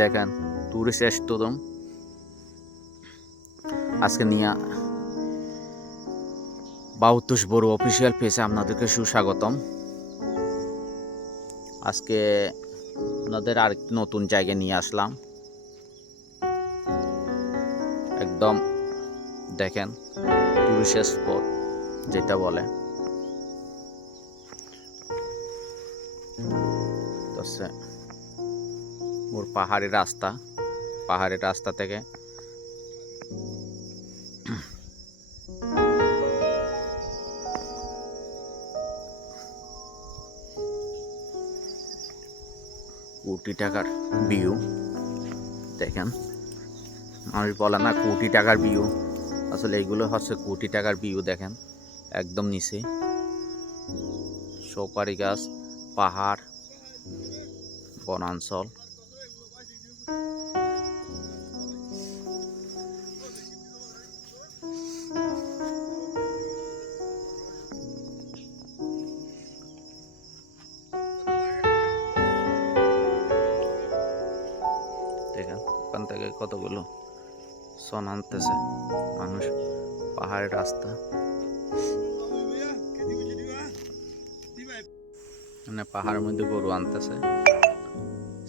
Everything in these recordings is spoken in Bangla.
দেখেন টুরিস্ট এসতম আজকে নিয়ে বাউতুস বড় অফিসিয়াল পেজে আপনাদেরকে সুস্বাগতম। আজকে আপনাদের আর নতুন জায়গায় নিয়ে আসলাম। একদম দেখেন টুরিস্ট স্পট যেটা বলে ওর পাহাড়ি রাস্তা থেকে কোটি টাকার ভিউ দেখেন। মানুষ বলে না কোটি টাকার ভিউ, আসলে এইগুলো হচ্ছে কোটি টাকার ভিউ। দেখেন একদম নিচে সুপারি গাছ, পাহাড়, বনাঞ্চল। দেখেন ওখান থেকে কতগুলো সন আনতেছে মানুষ, পাহাড়ের রাস্তা, মানে পাহাড়ের মধ্যে গরু আনতেছে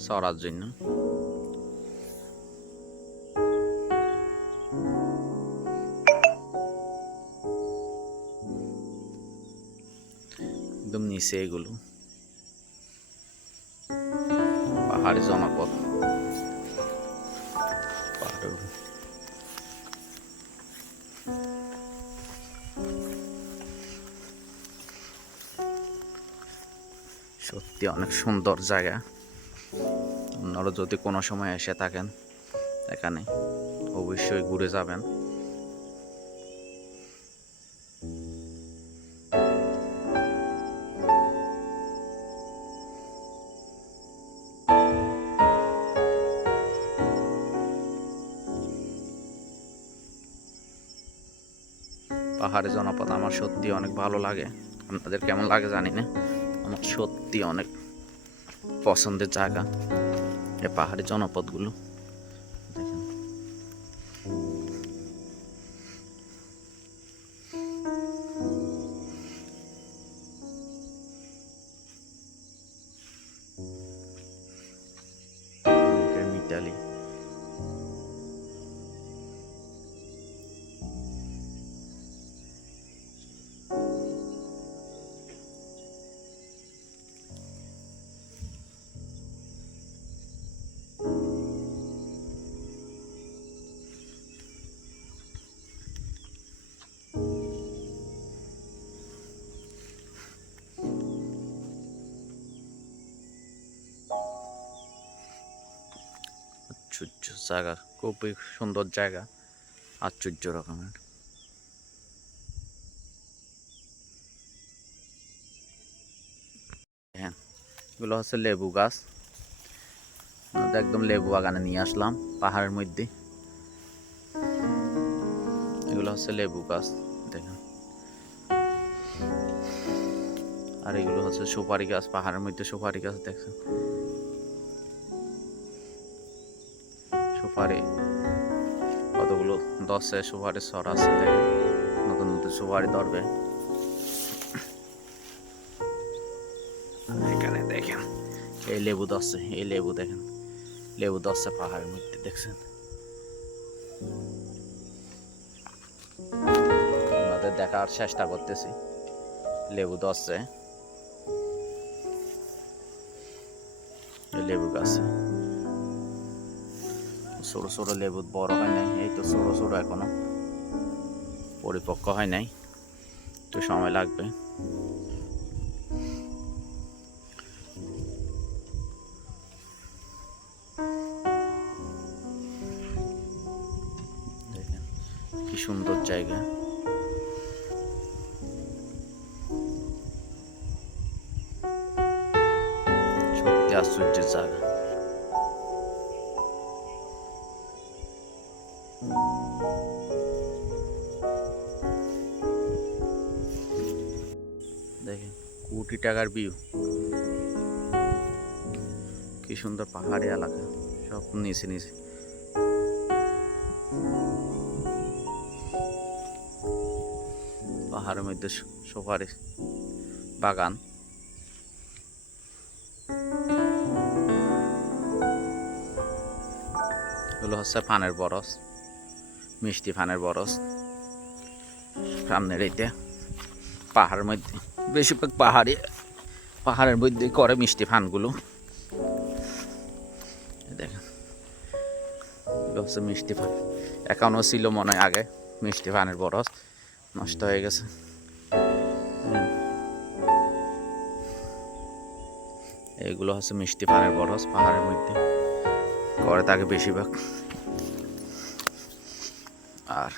চড়ার জন্য। একদম নিচে এগুলো পাহাড়ি জনপদ। সত্যি অনেক সুন্দর জায়গা। আপনারা যদি কোনো সময় এসে থাকেন এখানে অবশ্যই ঘুরে যাবেন। পাহাড়ি জনপদ আমার সত্যি অনেক ভালো লাগে। আপনাদের কেমন লাগে জানি না, আমার সত্যি অনেক পছন্দের জায়গা এই পাহাড়ি জনপদগুলো। মিতালি আশ্চর্য জায়গা, খুবই সুন্দর জায়গা, আশ্চর্য রকমের। হ্যাঁ, এগুলো হচ্ছে লেবু গাছ। একদম লেবু বাগানে নিয়ে আসলাম পাহাড়ের মধ্যে। এগুলো হচ্ছে লেবু গাছ দেখেন, আর এগুলো হচ্ছে সুপারি গাছ। পাহাড়ের মধ্যে সুপারি গাছ দেখছেন, সুপারি কতগুলো 10 সুপারি সর আছে দেখেন। নতুন নতুন সুপারি ধরবে এখানে দেখেন। এই লেবু ধরছে, এই লেবু দেখেন, লেবু ধরছে পাহাড়ের মধ্যে দেখছেন। আপনাদের দেখার চেষ্টা করতেছি, লেবু ধরছে লেবু গাছে। ছোট ছোট লেবু, বড় হয় নাই, এই তো ছোট ছোট এখনো পরিপক্ক হয় নাই, একটু সময় লাগবে। দেখেন কি সুন্দর জায়গা। সত্যি আশ্চর্যের জায়গা। দেখেন কোটি টাকার ভিউ, কি সুন্দর পাহাড়ি এলাকা। সব নিচে নিচে। পাহাড়ের মধ্যে সুপারি বাগান। এগুলো হচ্ছে পানের বরজ, মিষ্টি পানের বরজ। সামনের এইটা পাহাড়ের মধ্যে বেশিরভাগ পাহাড়ের মধ্যে করে মিষ্টি পানগুলো। দেখেন এগুলো হচ্ছে মিষ্টি পান। এখনও ছিল মনে হয় আগে মিষ্টি পানের বরজ, নষ্ট হয়ে গেছে। এইগুলো হচ্ছে মিষ্টি পানের বরজ, পাহাড়ের মধ্যে করে থাকে বেশিরভাগ। আর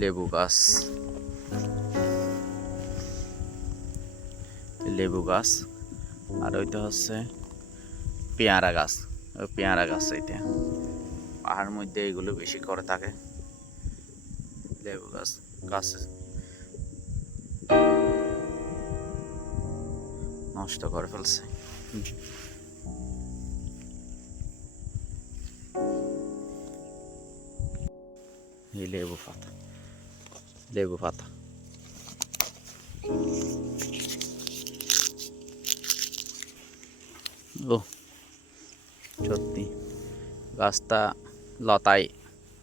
লেবু গাছ, লেবু গাছ। আর ওইটা হচ্ছে পেয়ারা গাছ, ওই পেয়ারা গাছ। এইটা পাহাড়ের মধ্যে এইগুলো বেশি করে থাকে, লেবু গাছ। গাছ নষ্ট করে ফেলছে। এই লেবু পাতা, লেবু পাতা। ও সত্যি গাছটা লতায়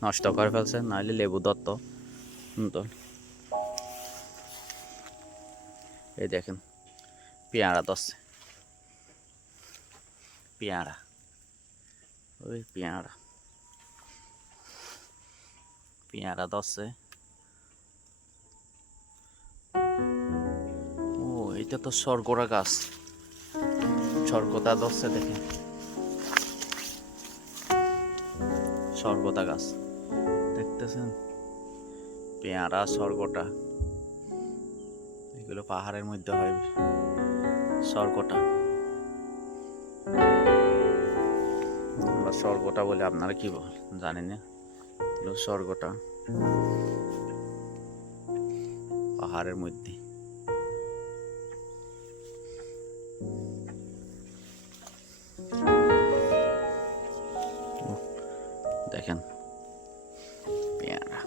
নষ্ট করে ফেলছে, নাহলে লেবু দত্ত সুন্দর। এই দেখেন পেয়ারা ধরছে, পেয়ারা, ওই পেয়ারা, পেয়ারা ধরছে। ও এটা তো সরগোড়া গাছ, সরগোদা ধরছে। দেখেন সরগোদা গাছ দেখতেছেন, পেয়ারা, সরগোটা, এগুলো পাহাড়ের মধ্যে হয়। সরগোটা, আমরা সরগোটা বলে, আপনারা কি বল জানি না। এগুলো সরগোটা, পাহাড়ের মধ্যে। দেখেন পেয়ারা।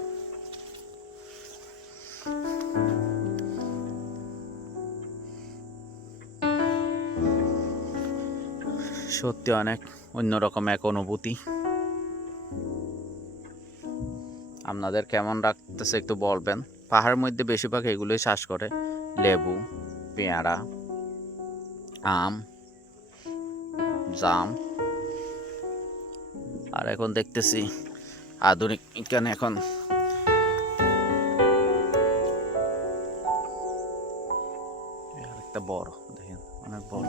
সত্যি অনেক অন্যরকম এক অনুভূতি। আপনাদের কেমন রাখতেছে একটু বলবেন। পাহাড়ের মধ্যে বেশিরভাগ এগুলোই চাষ করে, লেবু, পেয়ারা, আম, জাম। আর এখন দেখতেছি আধুনিক বিজ্ঞানে এখন একটা বড়, দেখেন অনেক বড়।